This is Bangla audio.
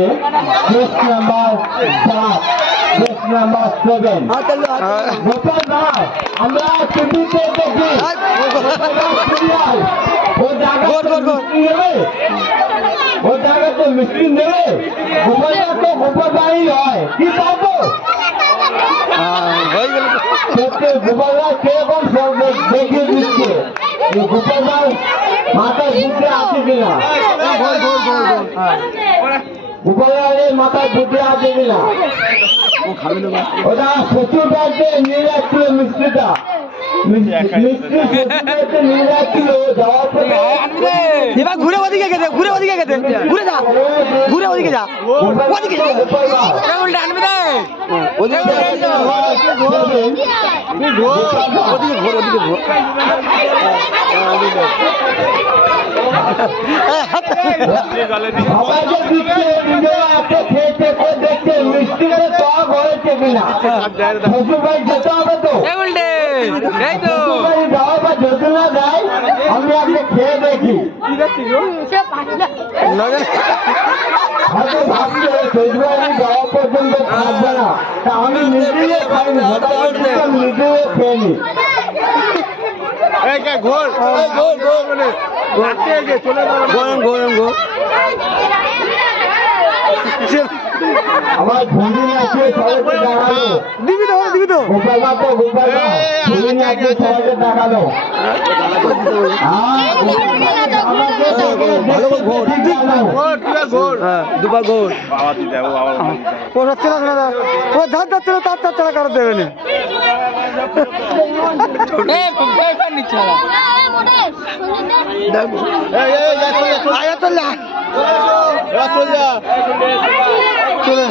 থেকে case number 7 case number 7 Gopal ভাই আমরা টিভিতে দেখি ও জায়গাতে মিষ্টি নেবে গোপাল তো গোপাল ভাই হয় কি পাবো গোপাল ভাই কিরকম দেখিয়ে দিচ্ছে গোপাল ভাই মাথায় বুদ্ধি আছে কিনা গোপাল ভাইয়ের মাথায় বুদ্ধি আছে কিনা ওটা শ্বশুর বাড়িতে নিয়ে যাচ্ছিল মিস্ত্রিটা নিয়ে যাচ্ছিল যাওয়ার পরে এবার ঘুরে ওদিকে গেছে ঘুরে ওদিকে গেছে ঘুরে যা ঘুরে ওদিকে যা ওদিকে উল্টা আনবি দে ওদিকে ঘোর ওদিকে ঘোর সবাইকে দিচ্ছে খেয়েছে দেখছে মিষ্টিটা টক হয়েছে কিনা শ্বশুর বাড়ি যেতে হবে তো যাওয়া বা যদি না যায় আমি আজকে খেয়ে দেখি হয়তো ভাবছে শ্বশুর বাড়ি যাওয়া পর্যন্ত থাকবে না তা আমি নিজেই খাইনি আমি নিজেই খেয়ে নি আমার ভুঁড়ি আছে সবাইকে দেখালো দিবি তো গোপাল বাবু গোপাল ভুঁড়ি আছে সবাইকে দেখালো দুবার গোল ও যাচ্ছে না ও ধার যাচ্ছে না তার চার কারো দেবে না চলে